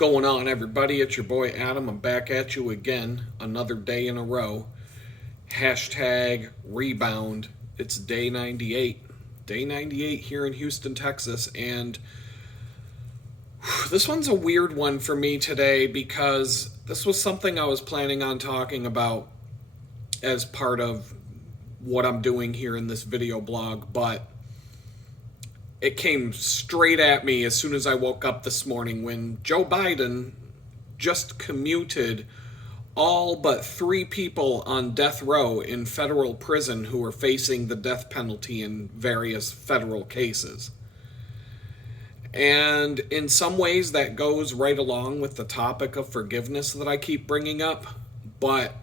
going on, everybody? It's your boy Adam. I'm back at you again, another day in a row. Hashtag rebound. It's day 98. Day 98 here in Houston, Texas. And this one's a weird one for me today because this was something I was planning on talking about as part of what I'm doing here in this video blog, but it came straight at me as soon as I woke up this morning when Joe Biden just commuted all but 3 people on death row in federal prison who were facing the death penalty in various federal cases. And in some ways that goes right along with the topic of forgiveness that I keep bringing up, but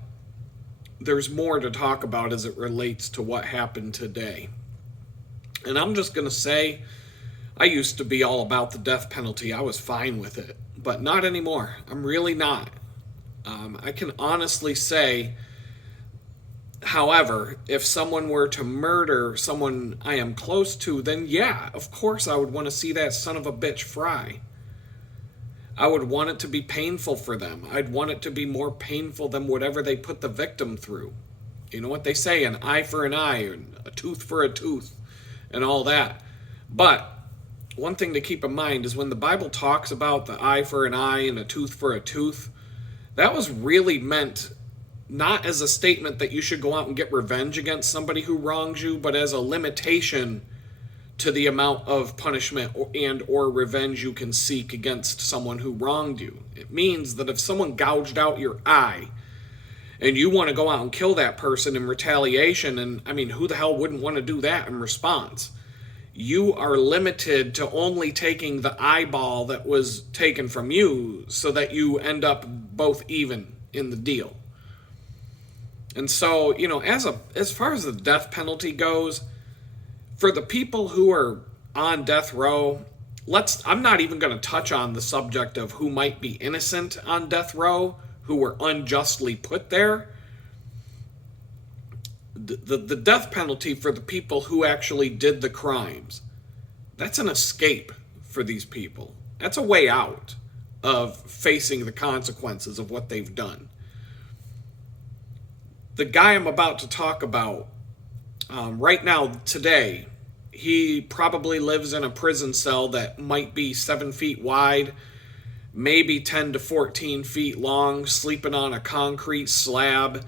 there's more to talk about as it relates to what happened today. And I'm just going to say, I used to be all about the death penalty. I was fine with it, but not anymore. I'm really not. I can honestly say, however, if someone were to murder someone I am close to, then yeah, of course I would want to see that son of a bitch fry. I would want it to be painful for them. I'd want it to be more painful than whatever they put the victim through. You know what they say, an eye for an eye, and a tooth for a tooth, and all that. But one thing to keep in mind is when the Bible talks about the eye for an eye and a tooth for a tooth, that was really meant not as a statement that you should go out and get revenge against somebody who wrongs you, but as a limitation to the amount of punishment or revenge you can seek against someone who wronged you. It means that if someone gouged out your eye and you want to go out and kill that person in retaliation, and I mean, who the hell wouldn't want to do that in response? You are limited to only taking the eyeball that was taken from you so that you end up both even in the deal. And so, you know, as far as the death penalty goes, for the people who are on death row, I'm not even going to touch on the subject of who might be innocent on death row, who were unjustly put there. The death penalty for the people who actually did the crimes, that's an escape for these people. That's a way out of facing the consequences of what they've done. The guy I'm about to talk about right now, today, he probably lives in a prison cell that might be 7 feet wide, maybe 10 to 14 feet long, sleeping on a concrete slab.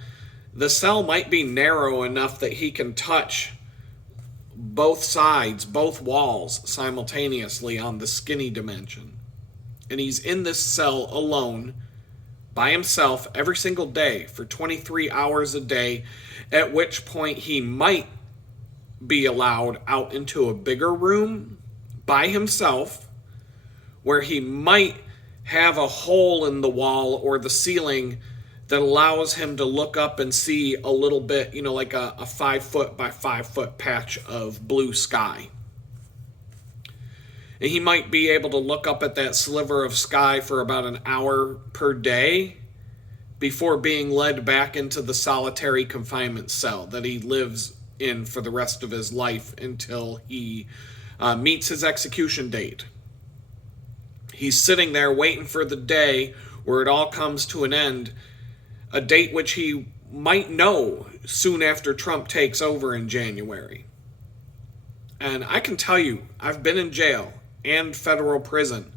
The cell might be narrow enough that he can touch both sides, both walls simultaneously on the skinny dimension. And he's in this cell alone, by himself, every single day for 23 hours a day, at which point he might be allowed out into a bigger room by himself, where he might have a hole in the wall or the ceiling that allows him to look up and see a little bit, you know, like a 5 foot by 5 foot patch of blue sky. And he might be able to look up at that sliver of sky for about an hour per day before being led back into the solitary confinement cell that he lives in for the rest of his life until he meets his execution date. He's sitting there waiting for the day where it all comes to an end, a date which he might know soon after Trump takes over in January. And I can tell you, I've been in jail and federal prison,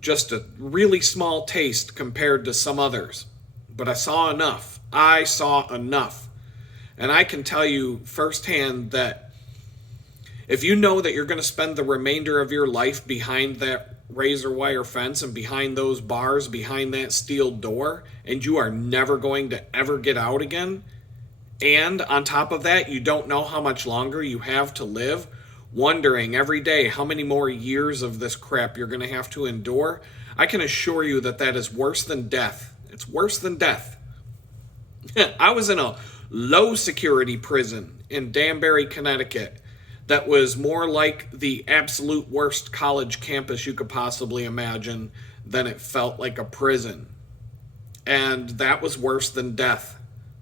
just a really small taste compared to some others. But I saw enough. And I can tell you firsthand that if you know that you're going to spend the remainder of your life behind that razor wire fence and behind those bars, behind that steel door, and you are never going to ever get out again, and on top of that, you don't know how much longer you have to live, wondering every day how many more years of this crap you're going to have to endure, I can assure you that that is worse than death. It's worse than death. I was in a low security prison in Danbury, Connecticut, that was more like the absolute worst college campus you could possibly imagine than it felt like a prison. And that was worse than death.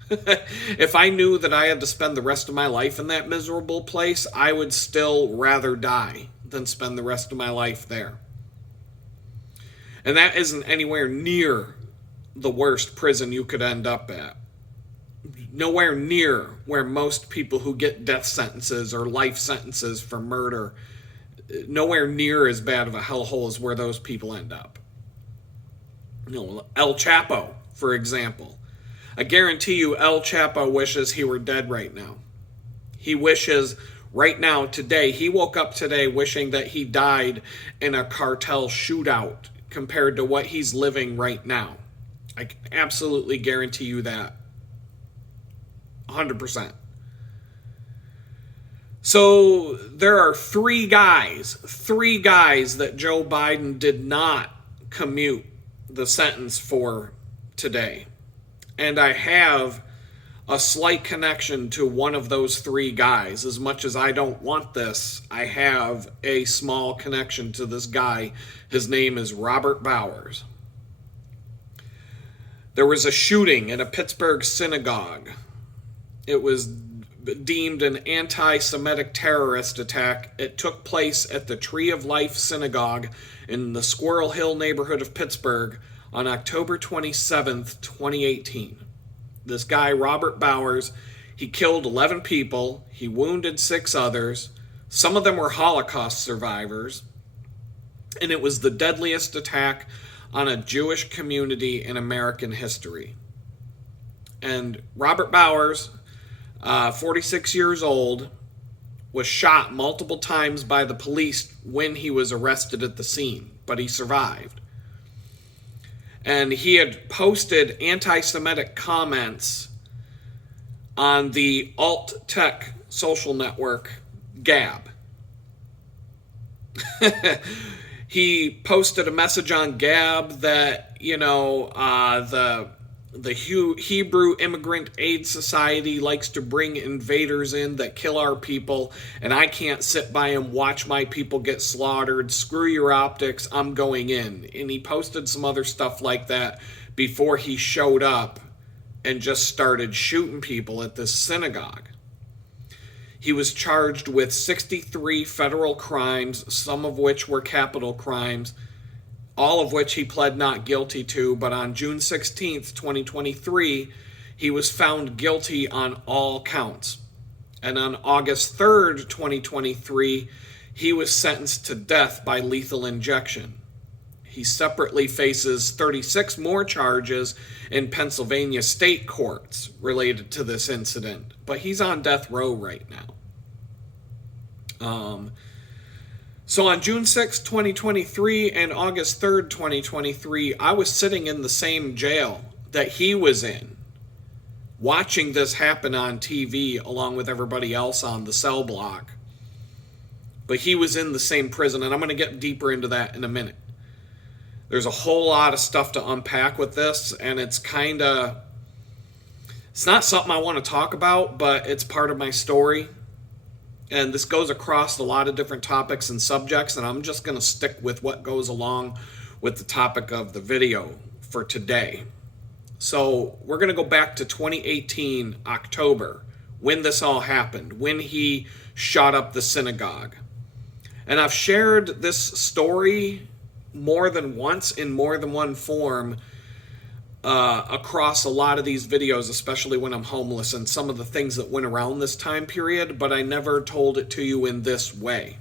If I knew that I had to spend the rest of my life in that miserable place, I would still rather die than spend the rest of my life there. And that isn't anywhere near the worst prison you could end up at. Nowhere near where most people who get death sentences or life sentences for murder, nowhere near as bad of a hellhole as where those people end up. El Chapo, for example. I guarantee you El Chapo wishes he were dead right now. He wishes right now, today, he woke up today wishing that he died in a cartel shootout compared to what he's living right now. I can absolutely guarantee you that. 100%. So there are three guys that Joe Biden did not commute the sentence for today. And I have a slight connection to one of those three guys. As much as I don't want this, I have a small connection to this guy. His name is Robert Bowers. There was a shooting in a Pittsburgh synagogue. It was deemed an anti-Semitic terrorist attack. It took place at the Tree of Life Synagogue in the Squirrel Hill neighborhood of Pittsburgh on October 27th, 2018. This guy, Robert Bowers, he killed 11 people. He wounded 6 others. Some of them were Holocaust survivors. And it was the deadliest attack on a Jewish community in American history. And Robert Bowers, 46 years old, was shot multiple times by the police when he was arrested at the scene, but he survived. And he had posted anti-Semitic comments on the alt-tech social network Gab. He posted a message on Gab that, the Hebrew Immigrant Aid Society likes to bring invaders in that kill our people, and I can't sit by and watch my people get slaughtered. Screw your optics, I'm going in. And he posted some other stuff like that before he showed up and just started shooting people at this synagogue. He was charged with 63 federal crimes, some of which were capital crimes, all of which he pled not guilty to, but on June 16th, 2023, he was found guilty on all counts. And on August 3rd, 2023, he was sentenced to death by lethal injection. He separately faces 36 more charges in Pennsylvania state courts related to this incident, but he's on death row right now. So on June 6, 2023 and August 3rd, 2023, I was sitting in the same jail that he was in, watching this happen on TV along with everybody else on the cell block. But he was in the same prison, and I'm going to get deeper into that in a minute. There's a whole lot of stuff to unpack with this, and it's not something I want to talk about, but it's part of my story. And this goes across a lot of different topics and subjects, and I'm just going to stick with what goes along with the topic of the video for today. So we're going to go back to 2018, October, when this all happened, when he shot up the synagogue. And I've shared this story more than once in more than one form across a lot of these videos, especially when I'm homeless, and some of the things that went around this time period, but I never told it to you in this way.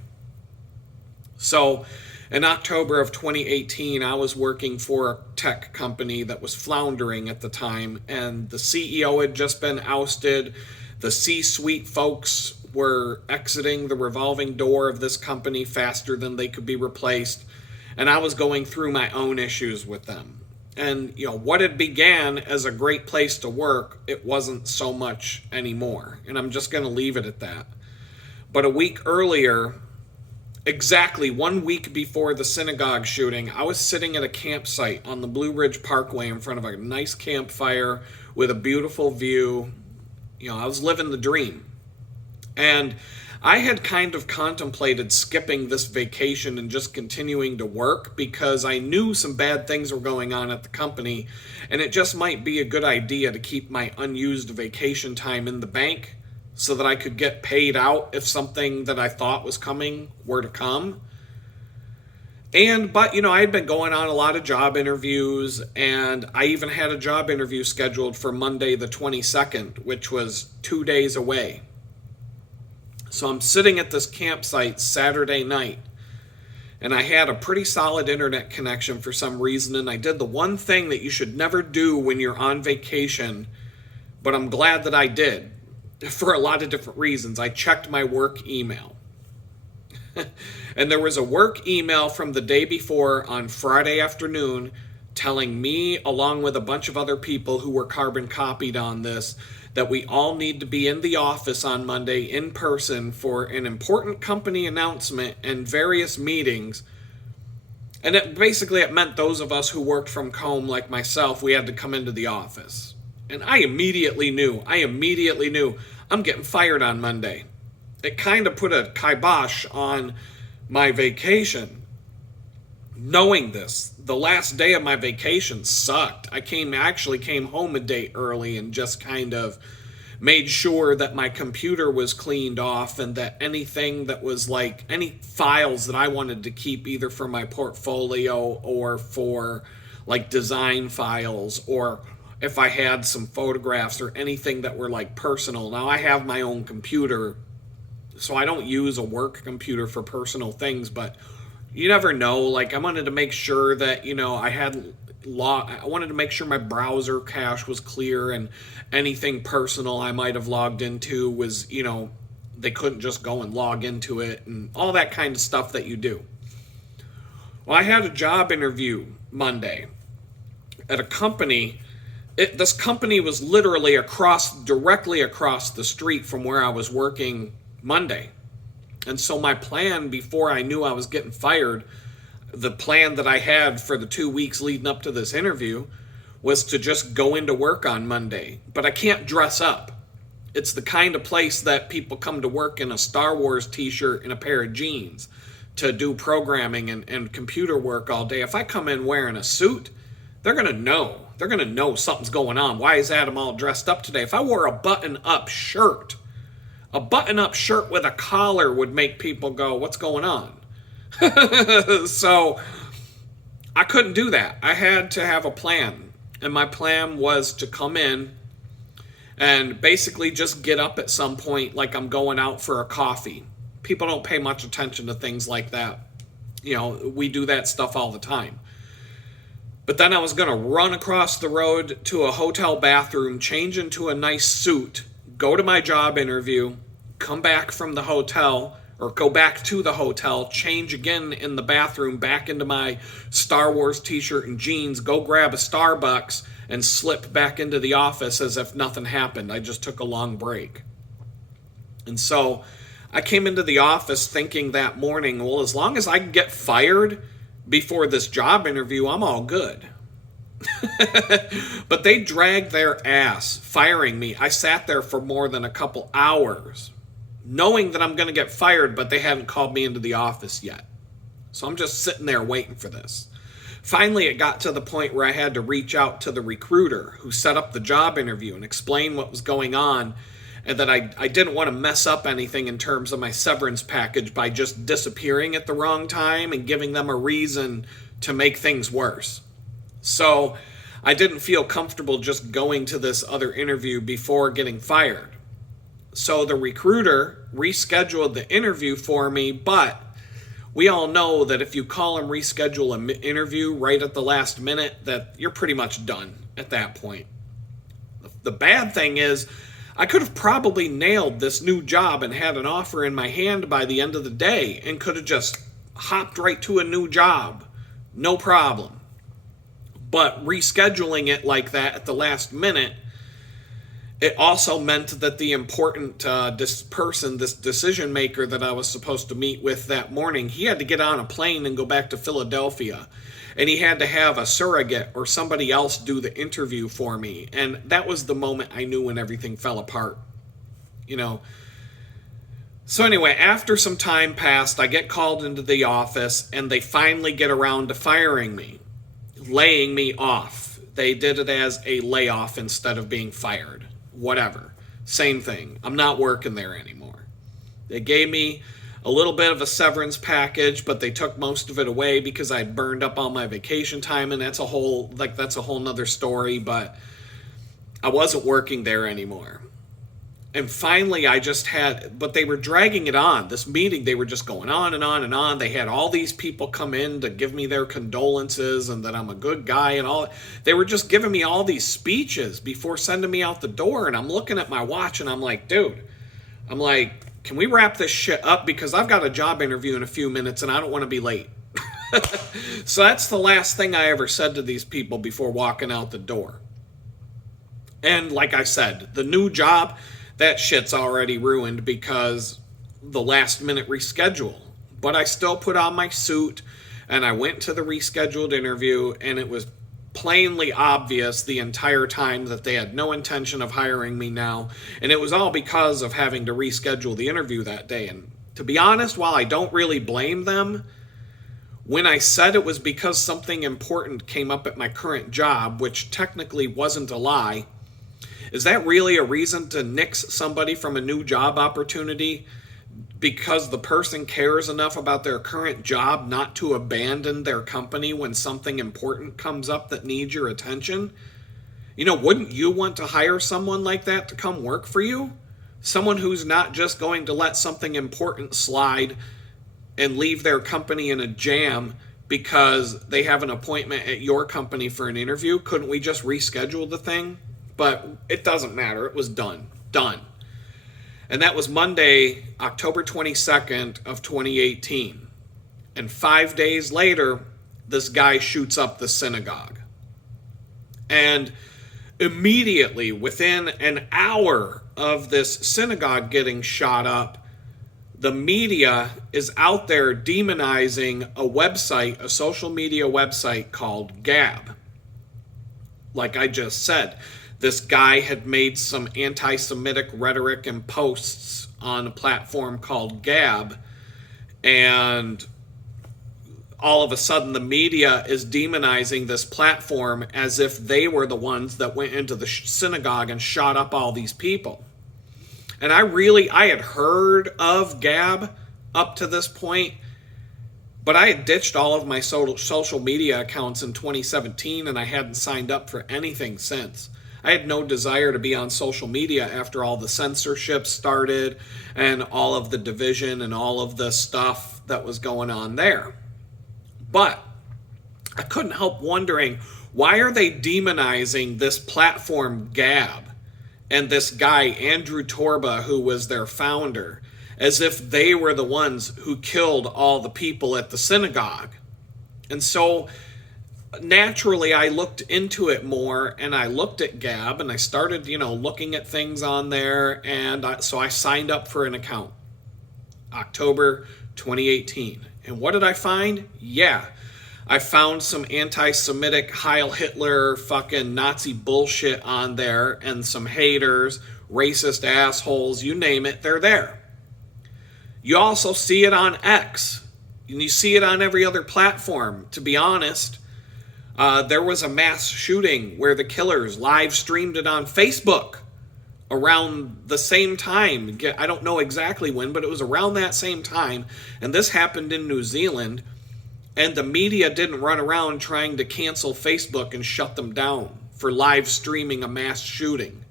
So in October of 2018, I was working for a tech company that was floundering at the time, and the CEO had just been ousted. The C-suite folks were exiting the revolving door of this company faster than they could be replaced, and I was going through my own issues with them. And, what had began as a great place to work, it wasn't so much anymore. And I'm just going to leave it at that. But a week earlier, exactly 1 week before the synagogue shooting, I was sitting at a campsite on the Blue Ridge Parkway in front of a nice campfire with a beautiful view. I was living the dream. And I had kind of contemplated skipping this vacation and just continuing to work because I knew some bad things were going on at the company, and it just might be a good idea to keep my unused vacation time in the bank so that I could get paid out if something that I thought was coming were to come. But, I had been going on a lot of job interviews, and I even had a job interview scheduled for Monday the 22nd, which was 2 days away. So I'm sitting at this campsite Saturday night, and I had a pretty solid internet connection for some reason, and I did the one thing that you should never do when you're on vacation, but I'm glad that I did, for a lot of different reasons. I checked my work email. And there was a work email from the day before on Friday afternoon telling me, along with a bunch of other people who were carbon copied on this, that we all need to be in the office on Monday in person for an important company announcement and various meetings. And it meant those of us who worked from home, like myself, we had to come into the office. And I immediately knew I'm getting fired on Monday. It kind of put a kibosh on my vacation. Knowing this, the last day of my vacation sucked. I actually came home a day early and just kind of made sure that my computer was cleaned off and that anything that was like any files that I wanted to keep either for my portfolio or for like design files, or if I had some photographs or anything that were like personal. Now I have my own computer, so I don't use a work computer for personal things, but you never know. Like, I wanted to make sure that, I wanted to make sure my browser cache was clear, and anything personal I might have logged into was, they couldn't just go and log into it, and all that kind of stuff that you do. Well, I had a job interview Monday at a company. This company was literally directly across the street from where I was working Monday. And so my plan, before I knew I was getting fired, the plan that I had for the 2 weeks leading up to this interview was to just go into work on Monday. But I can't dress up. It's the kind of place that people come to work in a Star Wars t-shirt and a pair of jeans to do programming and computer work all day. If I come in wearing a suit, they're going to know. They're going to know something's going on. Why is Adam all dressed up today? If I wore a button-up shirt with a collar would make people go, what's going on? So I couldn't do that. I had to have a plan. And my plan was to come in and basically just get up at some point like I'm going out for a coffee. People don't pay much attention to things like that. We do that stuff all the time. But then I was going to run across the road to a hotel bathroom, change into a nice suit, go to my job interview, come back from the hotel, or go back to the hotel, change again in the bathroom, back into my Star Wars t-shirt and jeans, go grab a Starbucks, and slip back into the office as if nothing happened. I just took a long break. And so I came into the office thinking that morning, well, as long as I can get fired before this job interview, I'm all good. But they dragged their ass firing me. I sat there for more than a couple hours knowing that I'm going to get fired, but they hadn't called me into the office yet. So I'm just sitting there waiting for this. Finally, it got to the point where I had to reach out to the recruiter who set up the job interview and explain what was going on, and that I didn't want to mess up anything in terms of my severance package by just disappearing at the wrong time and giving them a reason to make things worse. So I didn't feel comfortable just going to this other interview before getting fired. So the recruiter rescheduled the interview for me, but we all know that if you call and reschedule an interview right at the last minute, that you're pretty much done at that point. The bad thing is, I could have probably nailed this new job and had an offer in my hand by the end of the day and could have just hopped right to a new job. No problem. But rescheduling it like that at the last minute, it also meant that the important this decision maker that I was supposed to meet with that morning, he had to get on a plane and go back to Philadelphia. And he had to have a surrogate or somebody else do the interview for me. And that was the moment I knew when everything fell apart. So anyway, after some time passed, I get called into the office and they finally get around to firing me, laying me off. They did it as a layoff instead of being fired. Whatever. Same thing. I'm not working there anymore. They gave me a little bit of a severance package, but they took most of it away because I burned up all my vacation time, and that's a whole nother story, but I wasn't working there anymore. And finally but they were dragging it on. This meeting, they were just going on and on and on. They had all these people come in to give me their condolences and that I'm a good guy and all. They were just giving me all these speeches before sending me out the door. And I'm looking at my watch and I'm like, dude, can we wrap this shit up? Because I've got a job interview in a few minutes and I don't want to be late. So that's the last thing I ever said to these people before walking out the door. And like I said, the new job, that shit's already ruined because the last minute reschedule. But I still put on my suit and I went to the rescheduled interview, and it was plainly obvious the entire time that they had no intention of hiring me now. And it was all because of having to reschedule the interview that day. And to be honest, while I don't really blame them, when I said it was because something important came up at my current job, which technically wasn't a lie, is that really a reason to nix somebody from a new job opportunity because the person cares enough about their current job not to abandon their company when something important comes up that needs your attention? Wouldn't you want to hire someone like that to come work for you? Someone who's not just going to let something important slide and leave their company in a jam because they have an appointment at your company for an interview. Couldn't we just reschedule the thing? But it doesn't matter. It was done. And that was Monday, October 22nd of 2018. And 5 days later, this guy shoots up the synagogue. And immediately, within an hour of this synagogue getting shot up, the media is out there demonizing a website, a social media website called Gab. Like I just said, this guy had made some anti-Semitic rhetoric and posts on a platform called Gab, and all of a sudden the media is demonizing this platform as if they were the ones that went into the synagogue and shot up all these people. And I had heard of Gab up to this point, but I had ditched all of my social media accounts in 2017, and I hadn't signed up for anything since. I had no desire to be on social media after all the censorship started and all of the division and all of the stuff that was going on there. But I couldn't help wondering, why are they demonizing this platform Gab and this guy Andrew Torba, who was their founder, as if they were the ones who killed all the people at the synagogue? And so naturally, I looked into it more, and I looked at Gab, and I started, looking at things on there, and so I signed up for an account. October 2018. And what did I find? Yeah, I found some anti-Semitic Heil Hitler fucking Nazi bullshit on there, and some haters, racist assholes, you name it, they're there. You also see it on X, and you see it on every other platform, to be honest. There was a mass shooting where the killers live streamed it on Facebook around the same time. I don't know exactly when, but it was around that same time. And this happened in New Zealand. And the media didn't run around trying to cancel Facebook and shut them down for live streaming a mass shooting.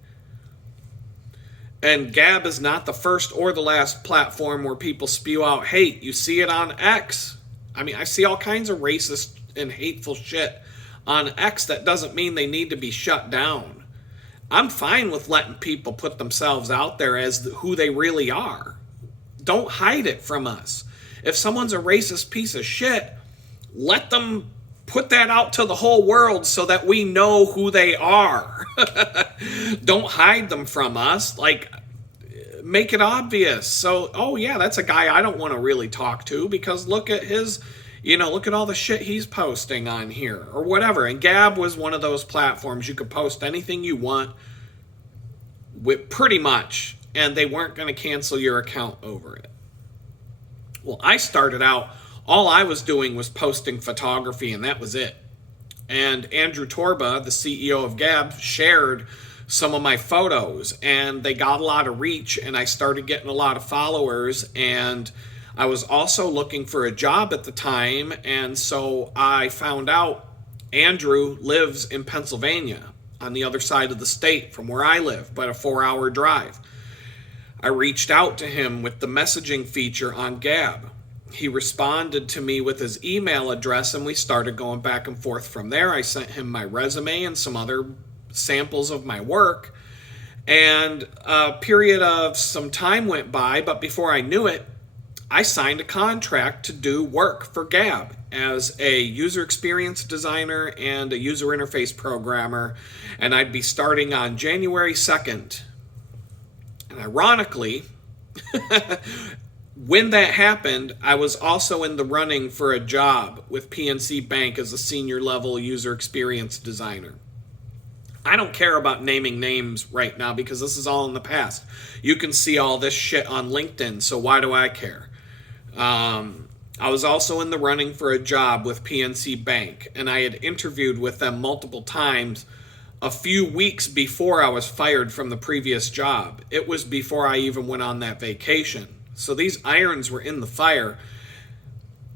And Gab is not the first or the last platform where people spew out hate. You see it on X. I see all kinds of racist and hateful shit on X. That doesn't mean they need to be shut down. I'm fine with letting people put themselves out there as who they really are. Don't hide it from us. If someone's a racist piece of shit, let them put that out to the whole world so that we know who they are. Don't hide them from us. Make it obvious. So, oh yeah, that's a guy I don't want to really talk to because look at his... look at all the shit he's posting on here or whatever. And Gab was one of those platforms you could post anything you want with pretty much, and they weren't going to cancel your account over it. Well, I started out, all I was doing was posting photography, and that was it. And Andrew Torba, the CEO of Gab, shared some of my photos, and they got a lot of reach, and I started getting a lot of followers, and I was also looking for a job at the time, and so I found out Andrew lives in Pennsylvania on the other side of the state from where I live, but a 4-hour drive. I reached out to him with the messaging feature on Gab. He responded to me with his email address, and we started going back and forth from there. I sent him my resume and some other samples of my work, and a period of some time went by, but before I knew it, I signed a contract to do work for Gab as a user experience designer and a user interface programmer, and I'd be starting on January 2nd. And ironically, when that happened, I was also in the running for a job with PNC Bank as a senior level user experience designer. I don't care about naming names right now because this is all in the past. You can see all this shit on LinkedIn, so why do I care? I was also in the running for a job with PNC Bank, and I had interviewed with them multiple times a few weeks before I was fired from the previous job. It was before I even went on that vacation. So these irons were in the fire,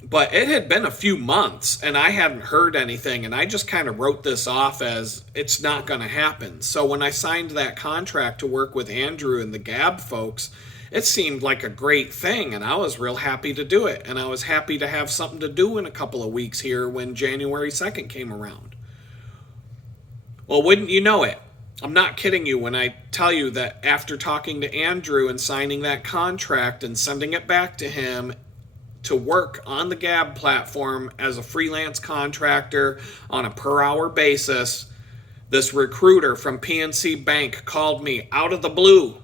but it had been a few months and I hadn't heard anything, and I just kind of wrote this off as it's not going to happen. So when I signed that contract to work with Andrew and the Gab folks, it seemed like a great thing, and I was real happy to do it, and I was happy to have something to do in a couple of weeks here when January 2nd came around. Well, wouldn't you know it? I'm not kidding you when I tell you that after talking to Andrew and signing that contract and sending it back to him to work on the Gab platform as a freelance contractor on a per-hour basis, this recruiter from PNC Bank called me out of the blue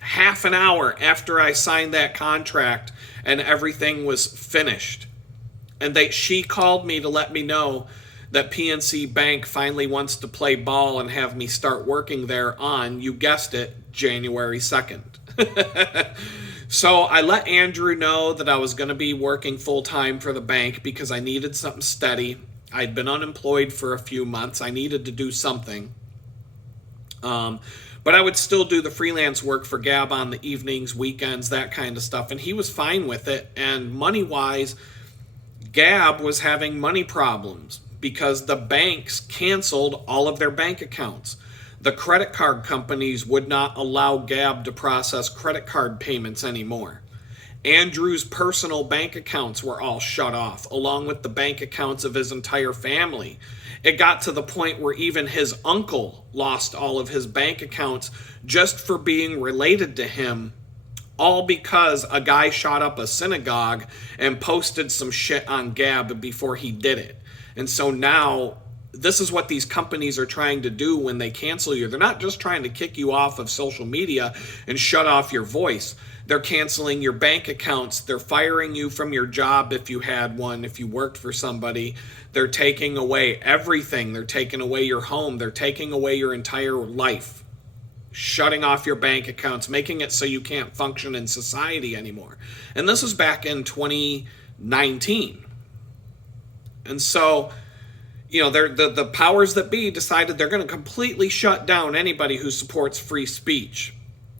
half an hour after I signed that contract and everything was finished. And she called me to let me know that PNC Bank finally wants to play ball and have me start working there on, you guessed it, January 2nd. So I let Andrew know that I was going to be working full-time for the bank because I needed something steady. I'd been unemployed for a few months. I needed to do something. But I would still do the freelance work for Gab on the evenings, weekends, that kind of stuff. And he was fine with it. And money-wise, Gab was having money problems because the banks canceled all of their bank accounts. The credit card companies would not allow Gab to process credit card payments anymore. Andrew's personal bank accounts were all shut off, along with the bank accounts of his entire family. It got to the point where even his uncle lost all of his bank accounts just for being related to him, all because a guy shot up a synagogue and posted some shit on Gab before he did it. And so now, this is what these companies are trying to do when they cancel you. They're not just trying to kick you off of social media and shut off your voice. They're canceling your bank accounts. They're firing you from your job if you had one, if you worked for somebody. They're taking away everything. They're taking away your home. They're taking away your entire life. Shutting off your bank accounts, making it so you can't function in society anymore. And this was back in 2019. And so, you know, the powers that be decided they're going to completely shut down anybody who supports free speech.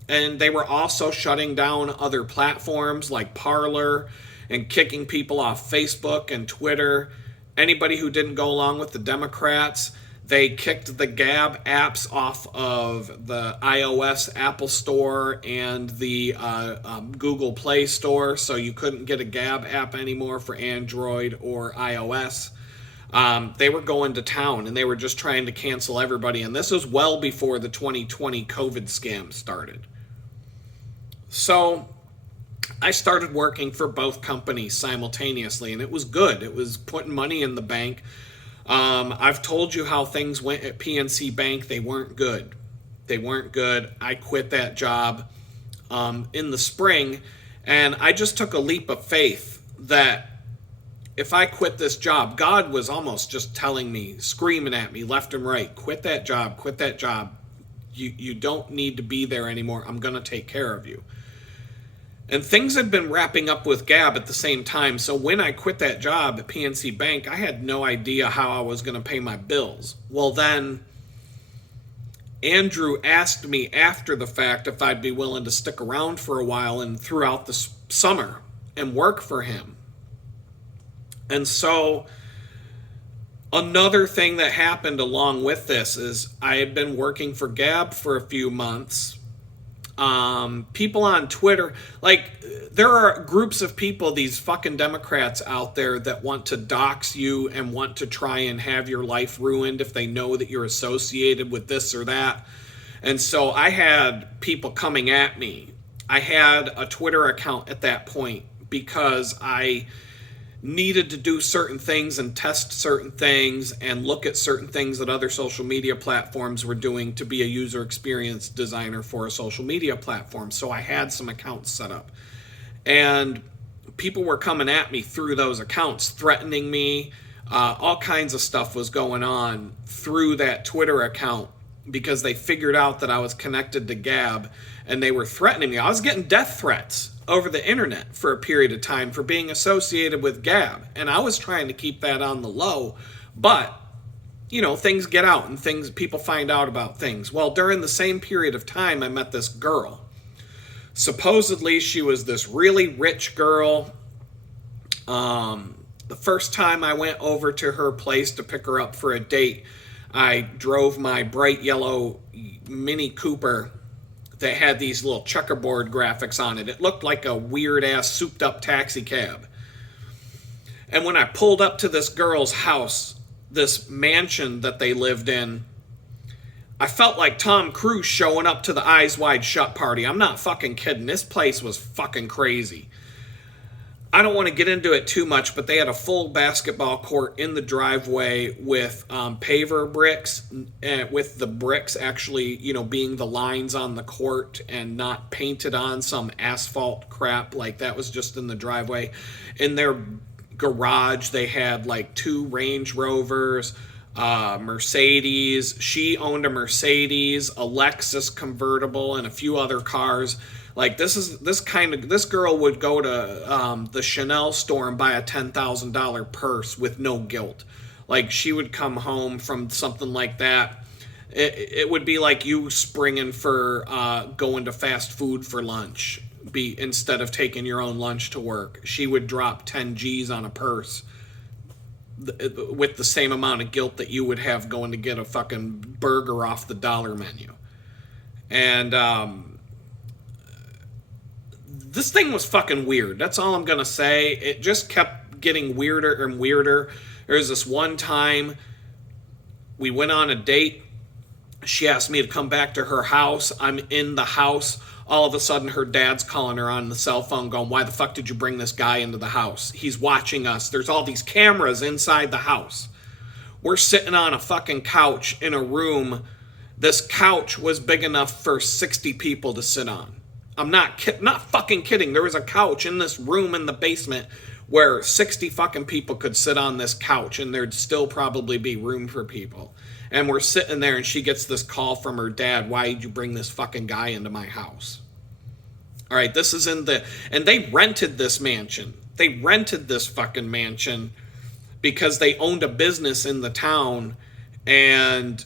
And they were also shutting down other platforms like Parler and kicking people off Facebook and Twitter. Anybody who didn't go along with the Democrats, they kicked the Gab apps off of the iOS Apple Store and the Google Play Store, so you couldn't get a Gab app anymore for Android or iOS. They were going to town, and they were just trying to cancel everybody, and this was well before the 2020 COVID scam started. So I started working for both companies simultaneously, and it was good. It was putting money in the bank. I've told you how things went at PNC Bank. They weren't good. They weren't good. I quit that job in the spring, and I just took a leap of faith that if I quit this job, God was almost just telling me, screaming at me left and right, quit that job, quit that job. You don't need to be there anymore. I'm going to take care of you. And things had been wrapping up with Gab at the same time, so when I quit that job at PNC Bank, I had no idea how I was going to pay my bills. Well, then Andrew asked me after the fact if I'd be willing to stick around for a while and throughout the summer and work for him. And so another thing that happened along with this is I had been working for Gab for a few months. People on Twitter, like, there are groups of people, these fucking Democrats out there that want to dox you and want to try and have your life ruined if they know that you're associated with this or that. And so I had people coming at me. I had a Twitter account at that point because I needed to do certain things and test certain things and look at certain things that other social media platforms were doing to be a user experience designer for a social media platform. So I had some accounts set up. And people were coming at me through those accounts, threatening me. All kinds of stuff was going on through that Twitter account because they figured out that I was connected to Gab and they were threatening me. I was getting death threats over the internet for a period of time for being associated with Gab. And I was trying to keep that on the low, but you know, things get out and people find out about things. Well, during the same period of time, I met this girl. Supposedly she was this really rich girl. The first time I went over to her place to pick her up for a date, I drove my bright yellow Mini Cooper that had these little checkerboard graphics on it. It looked like a weird-ass souped-up taxi cab. And when I pulled up to this girl's house, this mansion that they lived in, I felt like Tom Cruise showing up to the Eyes Wide Shut party. I'm not fucking kidding. This place was fucking crazy. I don't want to get into it too much, but they had a full basketball court in the driveway with paver bricks, with the bricks actually, you know, being the lines on the court and not painted on some asphalt crap. Like, that was just in the driveway. In their garage, they had like 2 Range Rovers, Mercedes. She owned a Mercedes, a Lexus convertible, and a few other cars. Like, this girl would go to the Chanel store and buy a $10,000 purse with no guilt. Like, she would come home from something like that. It would be like you springing for going to fast food for lunch instead of taking your own lunch to work. She would drop 10 G's on a purse with the same amount of guilt that you would have going to get a fucking burger off the dollar menu. And this thing was fucking weird. That's all I'm going to say. It just kept getting weirder and weirder. There was this one time we went on a date. She asked me to come back to her house. I'm in the house. All of a sudden, her dad's calling her on the cell phone going, "Why the fuck did you bring this guy into the house? He's watching us. There's all these cameras inside the house." We're sitting on a fucking couch in a room. This couch was big enough for 60 people to sit on. I'm not fucking kidding. There was a couch in this room in the basement where 60 fucking people could sit on this couch and there'd still probably be room for people. And we're sitting there and she gets this call from her dad, "Why did you bring this fucking guy into my house?" All right, this is and they rented this mansion. They rented this fucking mansion because they owned a business in the town, and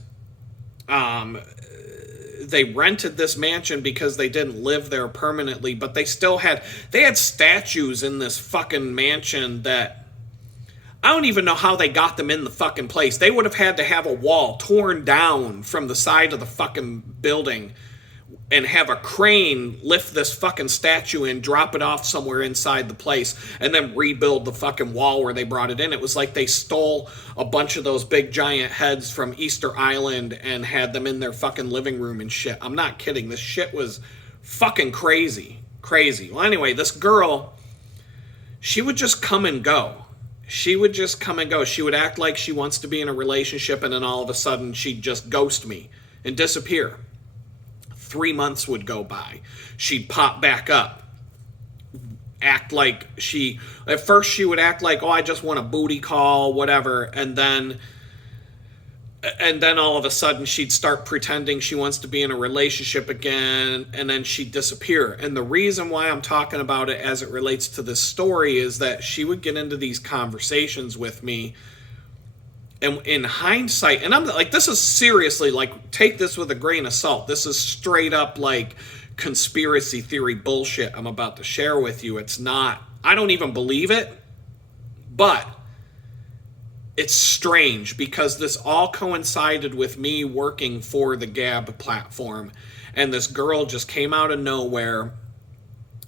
they rented this mansion because they didn't live there permanently, but they had statues in this fucking mansion that I don't even know how they got them in the fucking place. They would have had to have a wall torn down from the side of the fucking building and have a crane lift this fucking statue and drop it off somewhere inside the place and then rebuild the fucking wall where they brought it in. It was like they stole a bunch of those big giant heads from Easter Island and had them in their fucking living room and shit. I'm not kidding. This shit was fucking crazy. Crazy. Well, anyway, this girl, she would just come and go. She would just come and go. She would act like she wants to be in a relationship, and then all of a sudden she'd just ghost me and disappear. 3 months would go by. She'd pop back up. At first she would act like, "Oh, I just want a booty call," whatever. And then all of a sudden she'd start pretending she wants to be in a relationship again, and then she'd disappear. And the reason why I'm talking about it as it relates to this story is that she would get into these conversations with me, and in hindsight, and I'm like, this is seriously, like, take this with a grain of salt. This is straight up like conspiracy theory bullshit I'm about to share with you. It's not I don't even believe it, but it's strange because this all coincided with me working for the Gab platform, and this girl just came out of nowhere,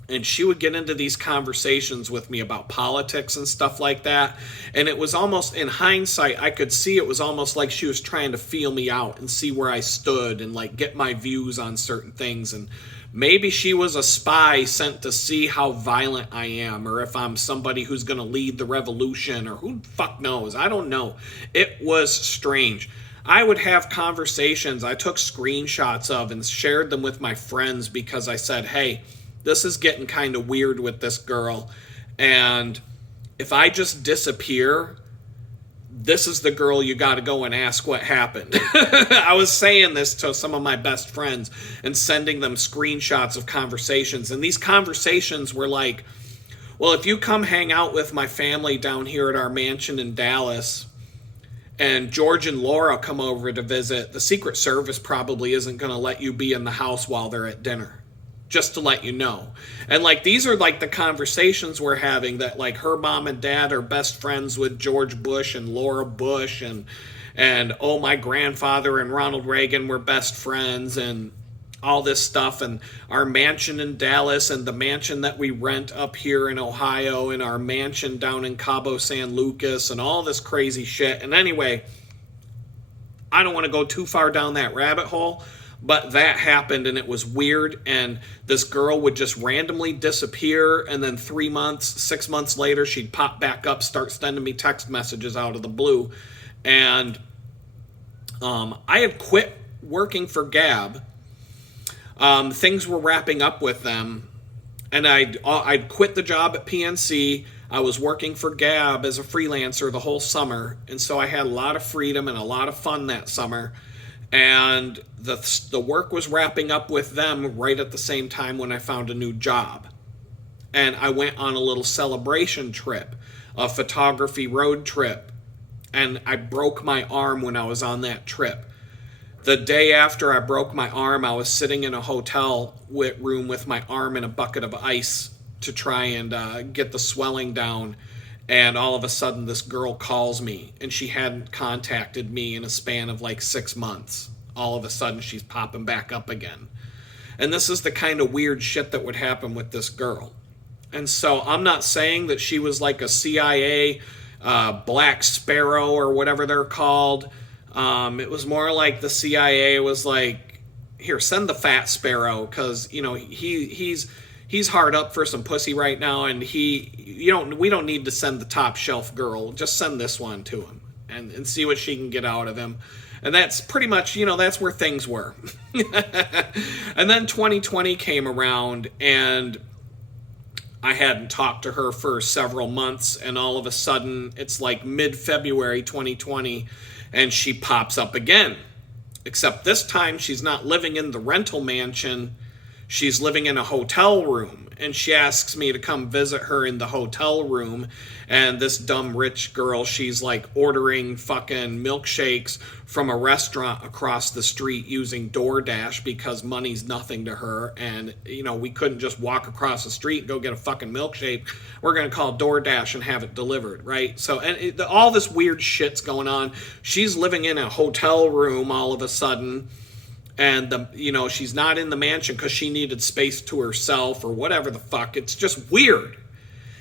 and she would get into these conversations with me about politics and stuff like that, and it was almost, in hindsight, I could see it was almost like she was trying to feel me out and see where I stood and like get my views on certain things, and maybe she was a spy sent to see how violent I am, or if I'm somebody who's going to lead the revolution, or who the fuck knows. I don't know. It was strange. I would have conversations I took screenshots of and shared them with my friends because I said, hey, this is getting kind of weird with this girl, and if I just disappear, this is the girl you got to go and ask what happened. I was saying this to some of my best friends and sending them screenshots of conversations, and these conversations were like, well, if you come hang out with my family down here at our mansion in Dallas, and George and Laura come over to visit, the Secret Service probably isn't going to let you be in the house while they're at dinner. Just to let you know. And like, these are like the conversations we're having, that like her mom and dad are best friends with George Bush and Laura Bush, and oh, my grandfather and Ronald Reagan were best friends, and all this stuff, and our mansion in Dallas, and the mansion that we rent up here in Ohio, and our mansion down in Cabo San Lucas, and all this crazy shit. And anyway, I don't want to go too far down that rabbit hole, but that happened, and it was weird, and this girl would just randomly disappear, and then 3 months, 6 months later, she'd pop back up, start sending me text messages out of the blue. And I had quit working for Gab. Things were wrapping up with them, and I'd quit the job at PNC. I was working for Gab as a freelancer the whole summer, and so I had a lot of freedom and a lot of fun that summer. And the work was wrapping up with them right at the same time when I found a new job. And I went on a little celebration trip, a photography road trip, and I broke my arm when I was on that trip. The day after I broke my arm, I was sitting in a hotel room with my arm in a bucket of ice to try and get the swelling down. And all of a sudden, this girl calls me, and she hadn't contacted me in a span of like 6 months. All of a sudden, she's popping back up again. And this is the kind of weird shit that would happen with this girl. And so I'm not saying that she was like a CIA Black Sparrow or whatever they're called. It was more like the CIA was like, here, send the Fat Sparrow, because, you know, he's hard up for some pussy right now, and we don't need to send the top shelf girl. Just send this one to him and see what she can get out of him. And that's pretty much, you know, that's where things were. And then 2020 came around, and I hadn't talked to her for several months, and all of a sudden, it's like mid-February 2020, and she pops up again. Except this time, she's not living in the rental mansion. She's living in a hotel room, and she asks me to come visit her in the hotel room. And this dumb rich girl, she's like ordering fucking milkshakes from a restaurant across the street using DoorDash because money's nothing to her. And, you know, we couldn't just walk across the street and go get a fucking milkshake. We're going to call DoorDash and have it delivered, right? So, and all this weird shit's going on. She's living in a hotel room all of a sudden. And, she's not in the mansion because she needed space to herself or whatever the fuck. It's just weird.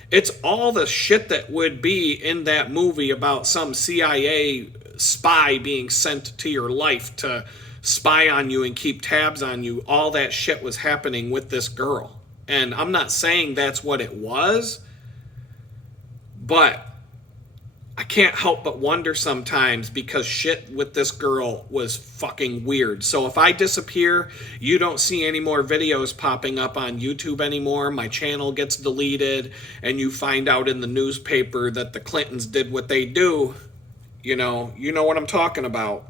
It's all the shit that would be in that movie about some CIA spy being sent to your life to spy on you and keep tabs on you. All that shit was happening with this girl. And I'm not saying that's what it was, but I can't help but wonder sometimes because shit with this girl was fucking weird. So if I disappear, you don't see any more videos popping up on YouTube anymore. My channel gets deleted, and you find out in the newspaper that the Clintons did what they do. You know what I'm talking about.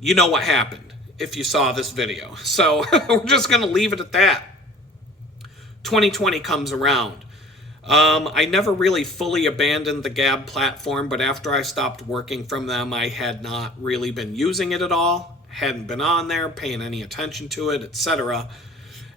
You know what happened if you saw this video. So we're just going to leave it at that. 2020 comes around. I never really fully abandoned the Gab platform, but after I stopped working from them, I had not really been using it at all, hadn't been on there, paying any attention to it, etc.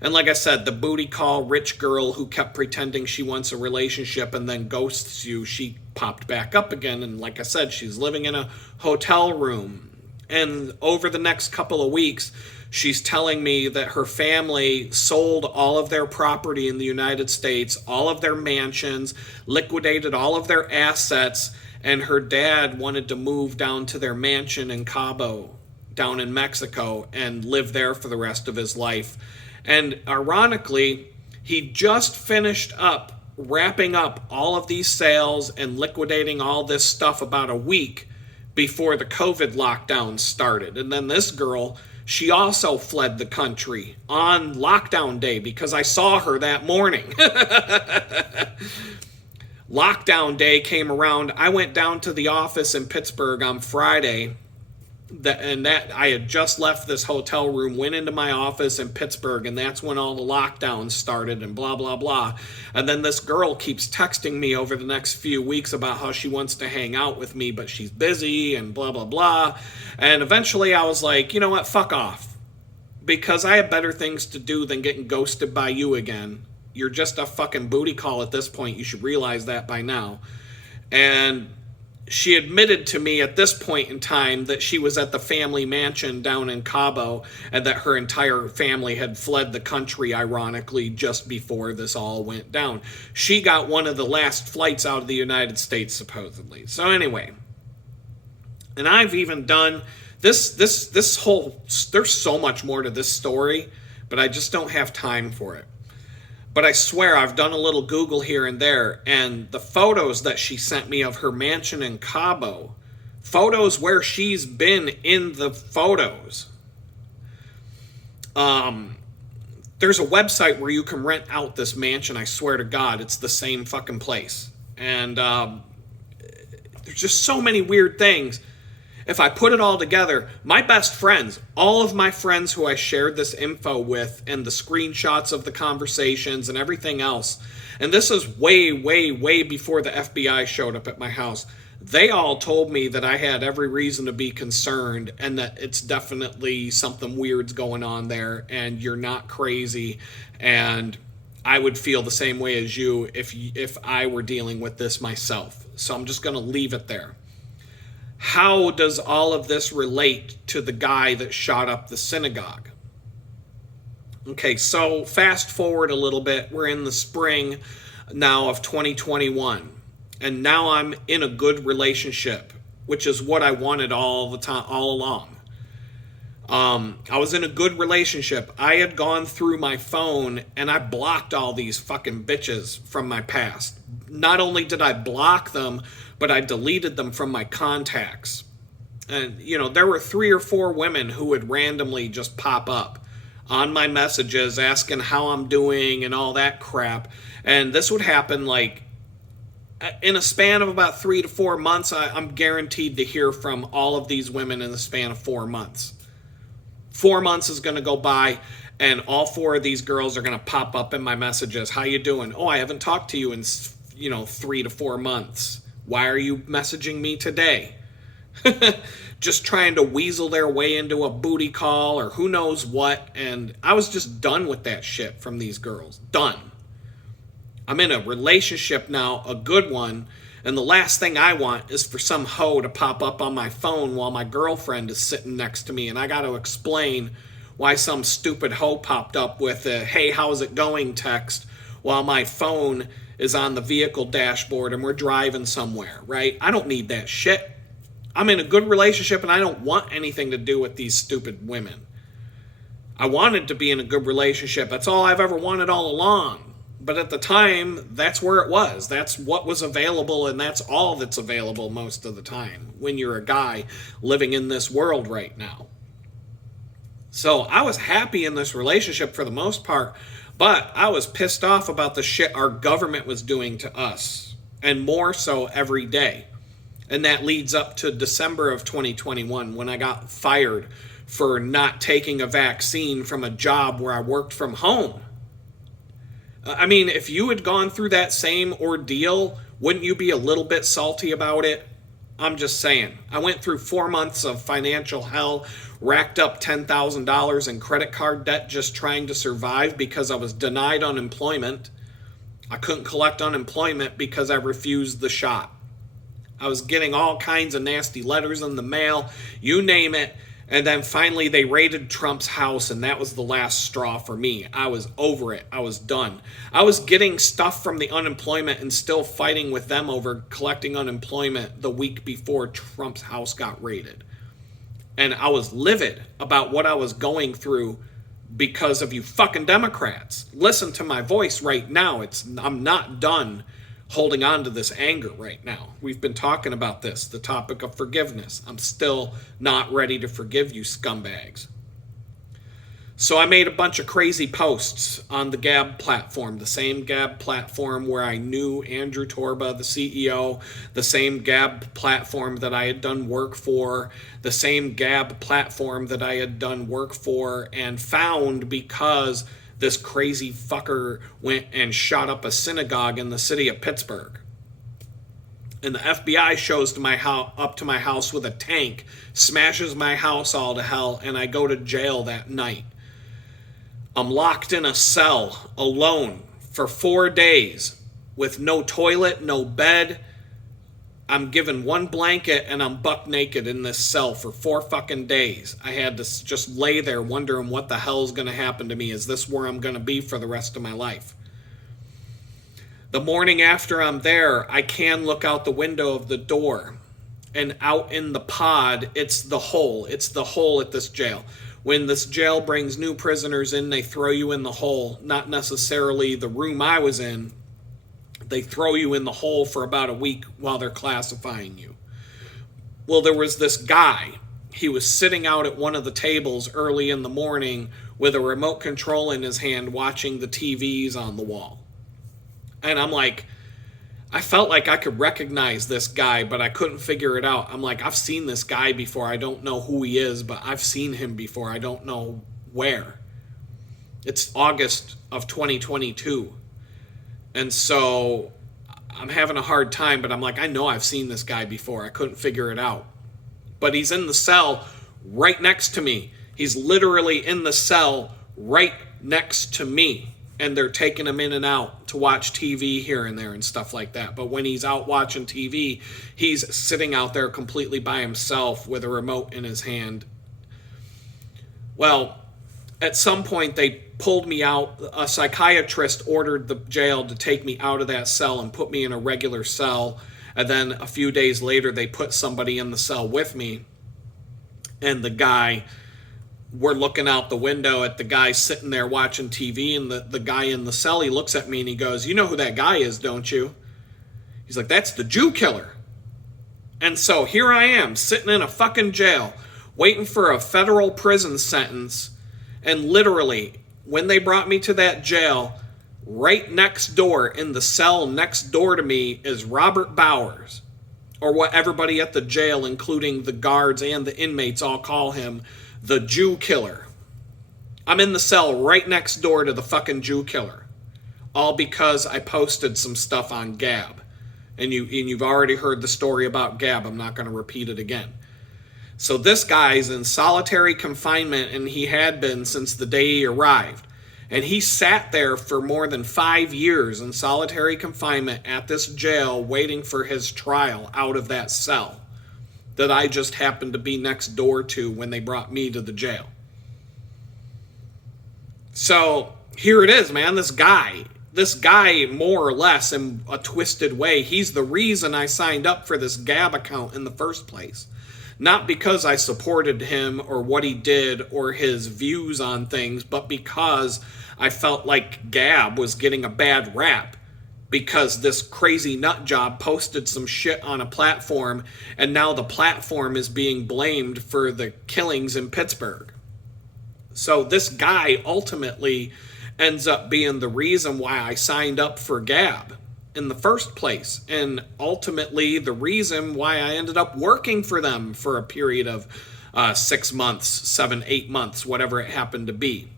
And like I said, the booty call rich girl who kept pretending she wants a relationship and then ghosts you, she popped back up again. And like I said, she's living in a hotel room. And over the next couple of weeks, she's telling me that her family sold all of their property in the United States, all of their mansions, liquidated all of their assets, and her dad wanted to move down to their mansion in Cabo, down in Mexico, and live there for the rest of his life. And ironically, he just finished up wrapping up all of these sales and liquidating all this stuff about a week before the COVID lockdown started. And then this girl, she also fled the country on lockdown day because I saw her that morning. Lockdown day came around. I went down to the office in Pittsburgh on Friday. I had just left this hotel room, went into my office in Pittsburgh, and that's when all the lockdowns started and blah, blah, blah. And then this girl keeps texting me over the next few weeks about how she wants to hang out with me, but she's busy and blah, blah, blah. And eventually I was like, you know what, fuck off. Because I have better things to do than getting ghosted by you again. You're just a fucking booty call at this point. You should realize that by now. And she admitted to me at this point in time that she was at the family mansion down in Cabo and that her entire family had fled the country, ironically, just before this all went down. She got one of the last flights out of the United States, supposedly. So anyway, and I've even done this whole, there's so much more to this story, but I just don't have time for it. But I swear I've done a little Google here and there, and the photos that she sent me of her mansion in Cabo, photos where she's been in the photos. There's a website where you can rent out this mansion. I swear to God, it's the same fucking place. And there's just so many weird things. If I put it all together, my best friends, all of my friends who I shared this info with and the screenshots of the conversations and everything else, and this is way, way, way before the FBI showed up at my house, they all told me that I had every reason to be concerned and that it's definitely something weird's going on there and you're not crazy, and I would feel the same way as you if I were dealing with this myself. So I'm just going to leave it there. How does all of this relate to the guy that shot up the synagogue? Okay, so fast forward a little bit. We're in the spring now of 2021. And now I'm in a good relationship, which is what I wanted all the time, all along. I was in a good relationship. I had gone through my phone and I blocked all these fucking bitches from my past. Not only did I block them, but I deleted them from my contacts. And, you know, there were 3 or 4 women who would randomly just pop up on my messages asking how I'm doing and all that crap. And this would happen like in a span of about 3 to 4 months. I'm guaranteed to hear from all of these women in the span of 4 months. 4 months is going to go by and all 4 of these girls are going to pop up in my messages. How you doing? Oh, I haven't talked to you in, 3 to 4 months. Why are you messaging me today? Just trying to weasel their way into a booty call or who knows what. And I was just done with that shit from these girls. Done. I'm in a relationship now, a good one. And the last thing I want is for some hoe to pop up on my phone while my girlfriend is sitting next to me. And I got to explain why some stupid hoe popped up with a, hey, how's it going text while my phone is on the vehicle dashboard and we're driving somewhere, right? I don't need that shit. I'm in a good relationship and I don't want anything to do with these stupid women. I wanted to be in a good relationship. That's all I've ever wanted all along. But at the time, that's where it was. That's what was available, and that's all that's available most of the time when you're a guy living in this world right now. So I was happy in this relationship for the most part, but I was pissed off about the shit our government was doing to us, and more so every day. And that leads up to December of 2021 when I got fired for not taking a vaccine from a job where I worked from home. I mean, if you had gone through that same ordeal, wouldn't you be a little bit salty about it? I'm just saying. I went through 4 months of financial hell, racked up $10,000 in credit card debt just trying to survive because I was denied unemployment. I couldn't collect unemployment because I refused the shot. I was getting all kinds of nasty letters in the mail, you name it. And then finally they raided Trump's house, and that was the last straw for me. I was over it. I was done. I was getting stuff from the unemployment and still fighting with them over collecting unemployment the week before Trump's house got raided. And I was livid about what I was going through because of you fucking Democrats. Listen to my voice right now. I'm not done holding on to this anger right now. We've been talking about this, the topic of forgiveness. I'm still not ready to forgive you scumbags. So I made a bunch of crazy posts on the Gab platform, the same Gab platform where I knew Andrew Torba, the CEO, the same Gab platform that I had done work for, the same Gab platform that I had done work for and found because this crazy fucker went and shot up a synagogue in the city of Pittsburgh. And the FBI shows up to my house with a tank, smashes my house all to hell, and I go to jail that night. I'm locked in a cell alone for 4 days with no toilet, no bed. I'm given one blanket and I'm buck naked in this cell for 4 fucking days. I had to just lay there wondering what the hell is going to happen to me. Is this where I'm going to be for the rest of my life? The morning after I'm there, I can look out the window of the door, and out in the pod, it's the hole. It's the hole at this jail. When this jail brings new prisoners in, they throw you in the hole, not necessarily the room I was in. They throw you in the hole for about a week while they're classifying you. Well, there was this guy. He was sitting out at one of the tables early in the morning with a remote control in his hand watching the TVs on the wall. And I'm like, I felt like I could recognize this guy, but I couldn't figure it out. I'm like, I've seen this guy before. I don't know who he is, but I've seen him before. I don't know where. It's August of 2022. And so I'm having a hard time, but I'm like, I know I've seen this guy before. I couldn't figure it out. But he's in the cell right next to me. He's literally in the cell right next to me. And they're taking him in and out to watch TV here and there and stuff like that. But when he's out watching TV, he's sitting out there completely by himself with a remote in his hand. Well, at some point they pulled me out. A psychiatrist ordered the jail to take me out of that cell and put me in a regular cell. And then a few days later, they put somebody in the cell with me. And the guy, we're looking out the window at the guy sitting there watching TV, and the guy in the cell, he looks at me and he goes, "You know who that guy is, don't you?" He's like, "That's the Jew killer." And so here I am, sitting in a fucking jail, waiting for a federal prison sentence. And literally, when they brought me to that jail, right next door, in the cell next door to me, is Robert Bowers, or what everybody at the jail, including the guards and the inmates, all call him, the Jew killer. I'm in the cell right next door to the fucking Jew killer. All because I posted some stuff on Gab. And you've already heard the story about Gab. I'm not going to repeat it again. So this guy's in solitary confinement, and he had been since the day he arrived. And he sat there for more than 5 years in solitary confinement at this jail waiting for his trial out of that cell that I just happened to be next door to when they brought me to the jail. So here it is, man. This guy, more or less in a twisted way, he's the reason I signed up for this Gab account in the first place. Not because I supported him or what he did or his views on things, but because I felt like Gab was getting a bad rap because this crazy nut job posted some shit on a platform, and now the platform is being blamed for the killings in Pittsburgh. So this guy ultimately ends up being the reason why I signed up for Gab in the first place, and ultimately the reason why I ended up working for them for a period of 6 months, 7, 8 months, whatever it happened to be.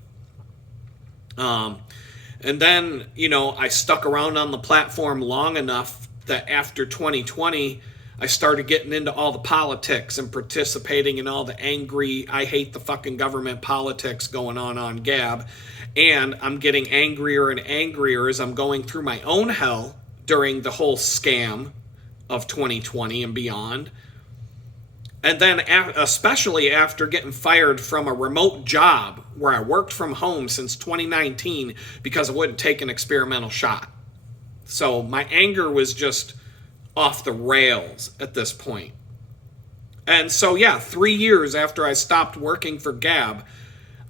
And then, I stuck around on the platform long enough that after 2020, I started getting into all the politics and participating in all the angry, I hate the fucking government politics going on Gab. And I'm getting angrier and angrier as I'm going through my own hell during the whole scam of 2020 and beyond. And then especially after getting fired from a remote job where I worked from home since 2019 because I wouldn't take an experimental shot. So my anger was just off the rails at this point. And so, yeah, 3 years after I stopped working for Gab,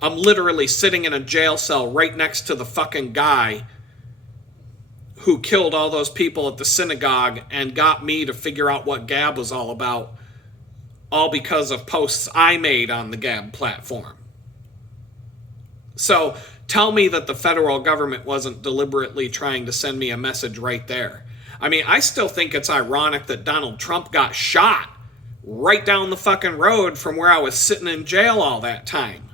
I'm literally sitting in a jail cell right next to the fucking guy who killed all those people at the synagogue and got me to figure out what Gab was all about, all because of posts I made on the Gab platform. So tell me that the federal government wasn't deliberately trying to send me a message right there. I mean, I still think it's ironic that Donald Trump got shot right down the fucking road from where I was sitting in jail all that time.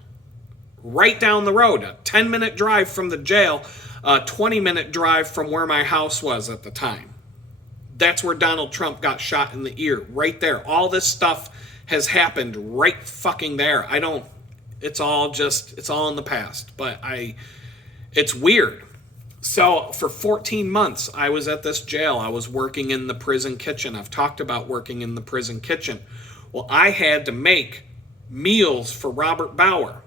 Right down the road, a 10-minute drive from the jail, a 20-minute drive from where my house was at the time. That's where Donald Trump got shot in the ear, right there. All this stuff has happened right fucking there. It's all in the past, but it's weird. So for 14 months, I was at this jail. I was working in the prison kitchen. I've talked about working in the prison kitchen. Well, I had to make meals for Robert Bauer.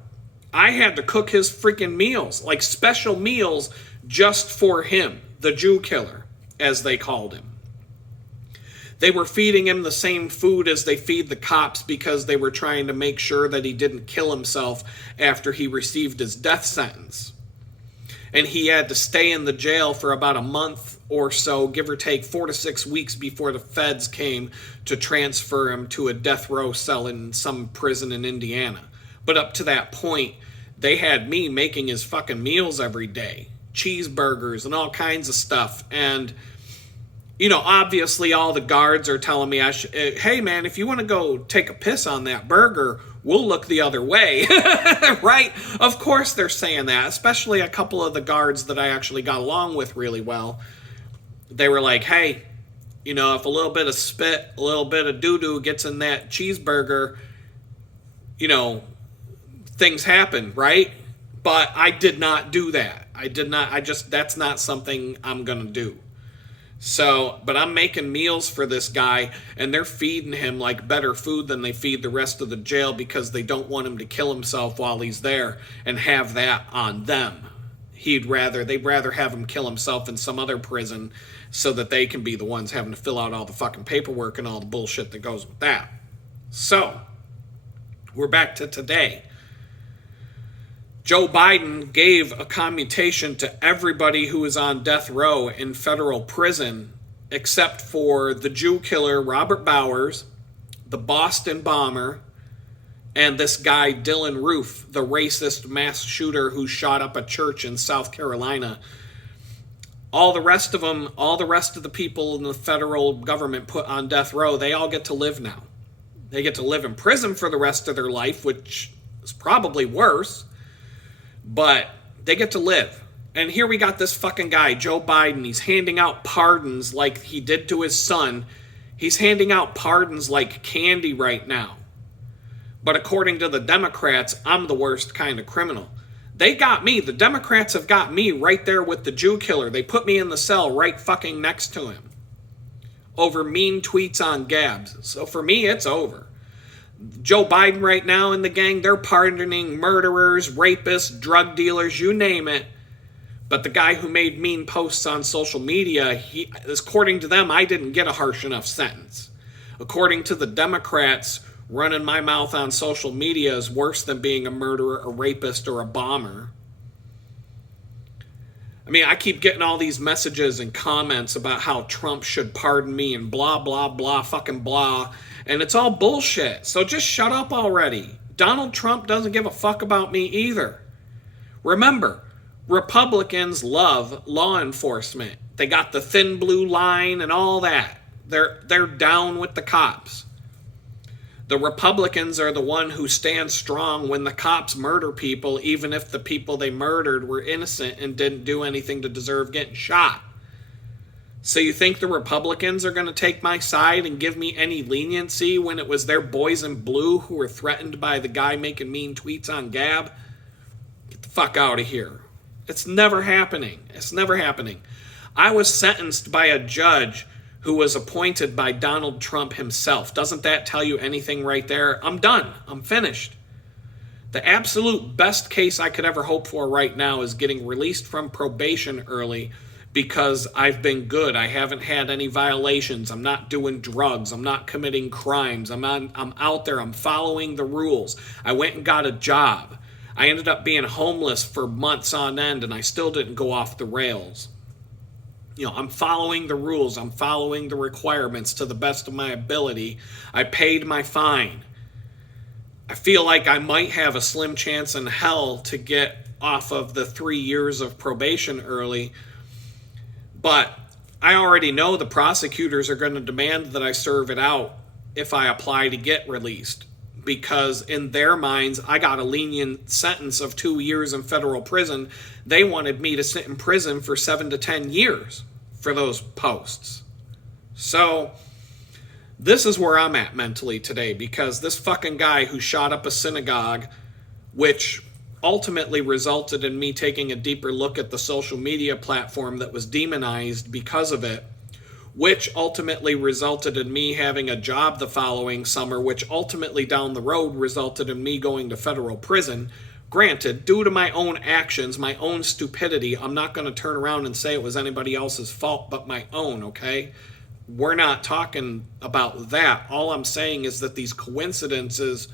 I had to cook his freaking meals, like special meals just for him, the Jew killer, as they called him. They were feeding him the same food as they feed the cops because they were trying to make sure that he didn't kill himself after he received his death sentence. And he had to stay in the jail for about a month or so, give or take 4 to 6 weeks before the feds came to transfer him to a death row cell in some prison in Indiana. But up to that point, they had me making his fucking meals every day. Cheeseburgers and all kinds of stuff. And, you know, obviously all the guards are telling me, hey man, if you want to go take a piss on that burger, we'll look the other way. Right? Of course they're saying that, especially a couple of the guards that I actually got along with really well. They were like, hey, you know, if a little bit of spit, a little bit of doo-doo gets in that cheeseburger, you know, things happen, right? But I did not do that. That's not something I'm going to do. So, but I'm making meals for this guy, and they're feeding him like better food than they feed the rest of the jail because they don't want him to kill himself while he's there and have that on them. They'd rather have him kill himself in some other prison so that they can be the ones having to fill out all the fucking paperwork and all the bullshit that goes with that. So, we're back to today. Joe Biden gave a commutation to everybody who is on death row in federal prison except for the Jew killer Robert Bowers, the Boston bomber, and this guy Dylan Roof, the racist mass shooter who shot up a church in South Carolina. All the rest of them, all the rest of the people in the federal government put on death row, they all get to live now. They get to live in prison for the rest of their life, which is probably worse. But they get to live. And here we got this fucking guy, Joe Biden. He's handing out pardons like he did to his son. He's handing out pardons like candy right now. But according to the Democrats, I'm the worst kind of criminal. They got me. The Democrats have got me right there with the Jew killer. They put me in the cell right fucking next to him over mean tweets on Gabs. So for me, it's over. Joe Biden right now and the gang, they're pardoning murderers, rapists, drug dealers, you name it. But the guy who made mean posts on social media, according to them, I didn't get a harsh enough sentence. According to the Democrats, running my mouth on social media is worse than being a murderer, a rapist, or a bomber. I mean, I keep getting all these messages and comments about how Trump should pardon me and blah, blah, blah, fucking blah. And it's all bullshit. So just shut up already. Donald Trump doesn't give a fuck about me either. Remember, Republicans love law enforcement. They got the thin blue line and all that. They're down with the cops. The Republicans are the one who stand strong when the cops murder people, even if the people they murdered were innocent and didn't do anything to deserve getting shot. So you think the Republicans are going to take my side and give me any leniency when it was their boys in blue who were threatened by the guy making mean tweets on Gab? Get the fuck out of here. It's never happening. It's never happening. I was sentenced by a judge who was appointed by Donald Trump himself. Doesn't that tell you anything right there? I'm done. I'm finished. The absolute best case I could ever hope for right now is getting released from probation early because I've been good. I haven't had any violations. I'm not doing drugs. I'm not committing crimes. I'm out there. I'm following the rules. I went and got a job. I ended up being homeless for months on end, and I still didn't go off the rails. You know, I'm following the rules. I'm following the requirements to the best of my ability. I paid my fine. I feel like I might have a slim chance in hell to get off of the 3 years of probation early, but I already know the prosecutors are going to demand that I serve it out if I apply to get released, because in their minds, I got a lenient sentence of 2 years in federal prison. They wanted me to sit in prison for 7 to 10 years for those posts. So this is where I'm at mentally today, because this fucking guy who shot up a synagogue, which ultimately resulted in me taking a deeper look at the social media platform that was demonized because of it, which ultimately resulted in me having a job the following summer, which ultimately down the road resulted in me going to federal prison. Granted, due to my own actions, my own stupidity, I'm not going to turn around and say it was anybody else's fault but my own, okay? We're not talking about that. All I'm saying is that these coincidences,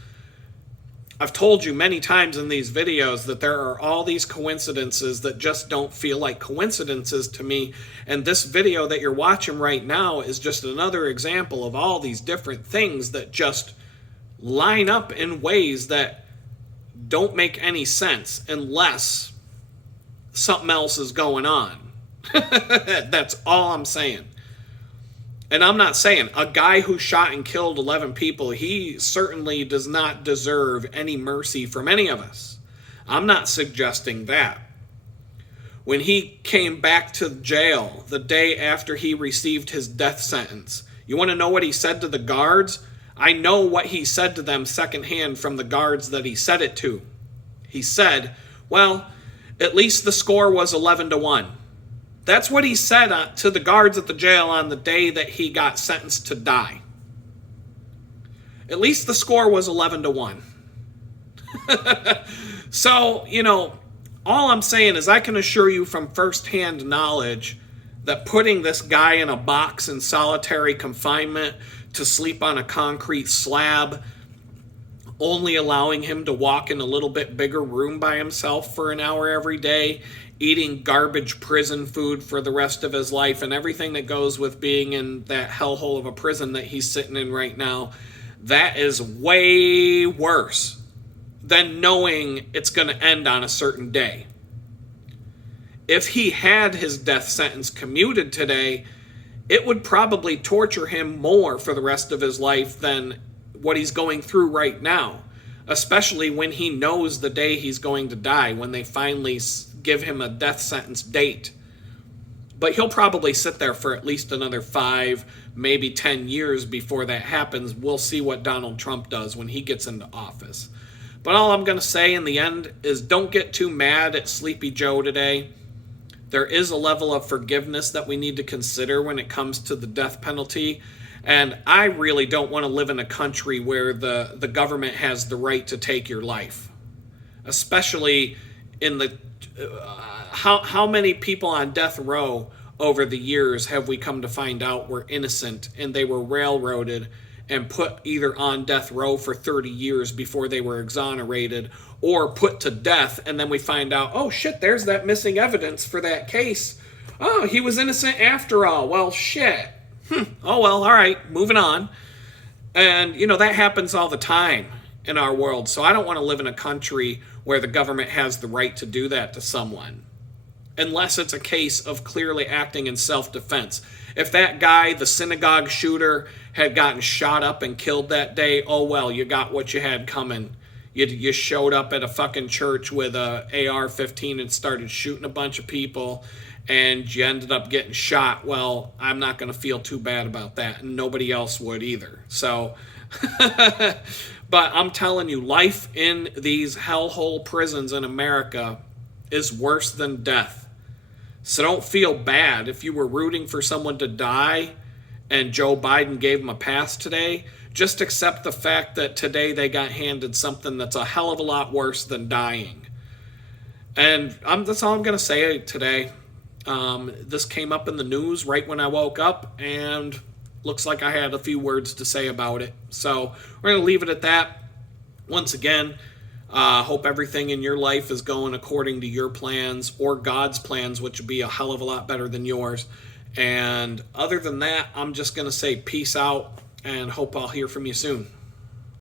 I've told you many times in these videos that there are all these coincidences that just don't feel like coincidences to me. And this video that you're watching right now is just another example of all these different things that just line up in ways that don't make any sense unless something else is going on. That's all I'm saying. And I'm not saying a guy who shot and killed 11 people, he certainly does not deserve any mercy from any of us. I'm not suggesting that. When he came back to jail the day after he received his death sentence, you want to know what he said to the guards? I know what he said to them secondhand from the guards that he said it to. He said, well, at least the score was 11-1. That's what he said to the guards at the jail on the day that he got sentenced to die. At least the score was 11-1. So, you know, all I'm saying is I can assure you from firsthand knowledge that putting this guy in a box in solitary confinement to sleep on a concrete slab, only allowing him to walk in a little bit bigger room by himself for an hour every day, eating garbage prison food for the rest of his life, and everything that goes with being in that hellhole of a prison that he's sitting in right now, that is way worse than knowing it's going to end on a certain day. If he had his death sentence commuted today, it would probably torture him more for the rest of his life than what he's going through right now, especially when he knows the day he's going to die, when they finally give him a death sentence date. But he'll probably sit there for at least another 5, maybe 10 years before that happens. We'll see what Donald Trump does when he gets into office. But all I'm going to say in the end is don't get too mad at Sleepy Joe today. There is a level of forgiveness that we need to consider when it comes to the death penalty. And I really don't want to live in a country where the government has the right to take your life. Especially in the... how many people on death row over the years have we come to find out were innocent and they were railroaded and put either on death row for 30 years before they were exonerated or put to death, and then we find out, oh shit, there's that missing evidence for that case. Oh, he was innocent after all. Well, shit. Oh well, all right, moving on. And, you know, that happens all the time in our world. So I don't want to live in a country where the government has the right to do that to someone, unless it's a case of clearly acting in self-defense. If that guy, the synagogue shooter, had gotten shot up and killed that day, oh well, you got what you had coming. You showed up at a fucking church with a AR-15 and started shooting a bunch of people, and you ended up getting shot, well, I'm not going to feel too bad about that, and nobody else would either. So, but I'm telling you, life in these hellhole prisons in America is worse than death. So don't feel bad if you were rooting for someone to die and Joe Biden gave them a pass today. Just accept the fact that today they got handed something that's a hell of a lot worse than dying. And that's all I'm going to say today. This came up in the news right when I woke up, and looks like I had a few words to say about it. So we're going to leave it at that. Once again, hope everything in your life is going according to your plans or God's plans, which would be a hell of a lot better than yours. And other than that, I'm just going to say peace out and hope I'll hear from you soon.